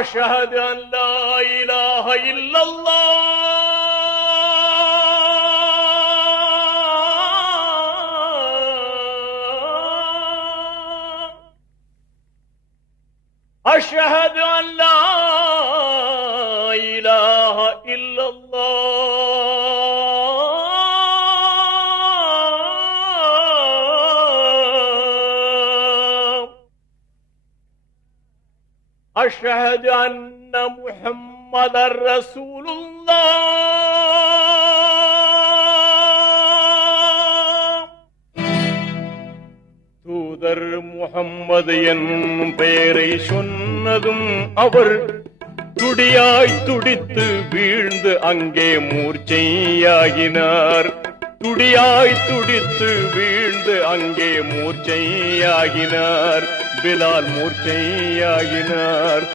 أشهد أن لا إله إلا الله أشهد أن لا إله إلا الله أشهد أن محمدًا رسول الله தூதர் முஹம்மது என்னும் பெயரை சொன்னதும் அவர் துடியாய் துடித்து வீழ்ந்து அங்கே மூர்ச்சையாகினார். துடியாய் துடித்து வீழ்ந்து அங்கே மூர்ச்சையாகினார். பிலால் மூர்ச்சையாகினார்.